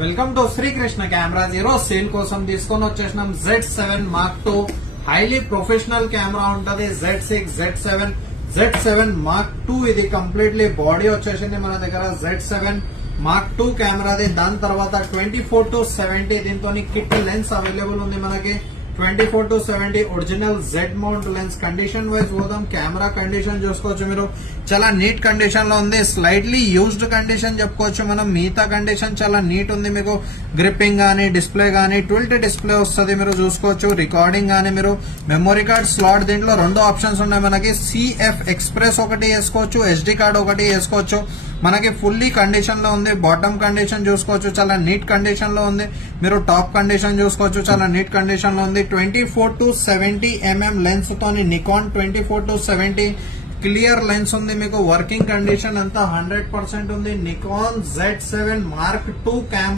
Welcome to Srikrishna cameras. ఈ రోజు sale కోసం తీసుకొని వచ్చేసినాం Z7 Mark II. Highly professional camera ఉంటది. Z6, Z7, Z7 Mark II. ఇది కంప్లీట్లీ బాడీ వచ్చేసింది మన దగ్గర Z7 Mark II కెమెరాది. దాని తర్వాత 24-70 దీంతో కిట్ లెన్స్ అవైలబుల్ ఉంది మనకి. 24-70 original Z mount lens. Condition wise పోదాం. కెమెరా కండిషన్ చూసుకోవచ్చు మీరు, చాలా నీట్ కండిషన్ లో ఉంది. స్లైట్లీ యూజ్డ్ కండిషన్ చెప్పుకోవచ్చు మనం. మిగతా కండిషన్ చాలా నీట్ ఉంది. మీకు గ్రిప్పింగ్ గానీ, డిస్ప్లే గానీ ట్విల్ట్ డిస్ప్లే వస్తుంది, మీరు చూసుకోవచ్చు. రికార్డింగ్ గానీ, మీరు మెమొరీ కార్డ్ స్లాట్ దీంట్లో 2 ఆప్షన్స్ ఉన్నాయి మనకి. CF ఎక్స్ప్రెస్ ఒకటి వేసుకోవచ్చు, SD కార్డ్ ఒకటి వేసుకోవచ్చు. మనకి ఫుల్లీ కండిషన్ లో ఉంది. బాటమ్ కండిషన్ చూసుకోవచ్చు, చాలా నీట్ కండిషన్ లో ఉంది. మీరు టాప్ కండిషన్ చూసుకోవచ్చు, చాలా నీట్ కండిషన్ లో ఉంది. 24-70 mm లెన్స్ తోని నికాన్ 24-70 క్లియర్ లెన్స్ ఉంది మీకు. వర్కింగ్ కండిషన్ అంతా 100% ఉంది. Nikon Z7 Mark II camera.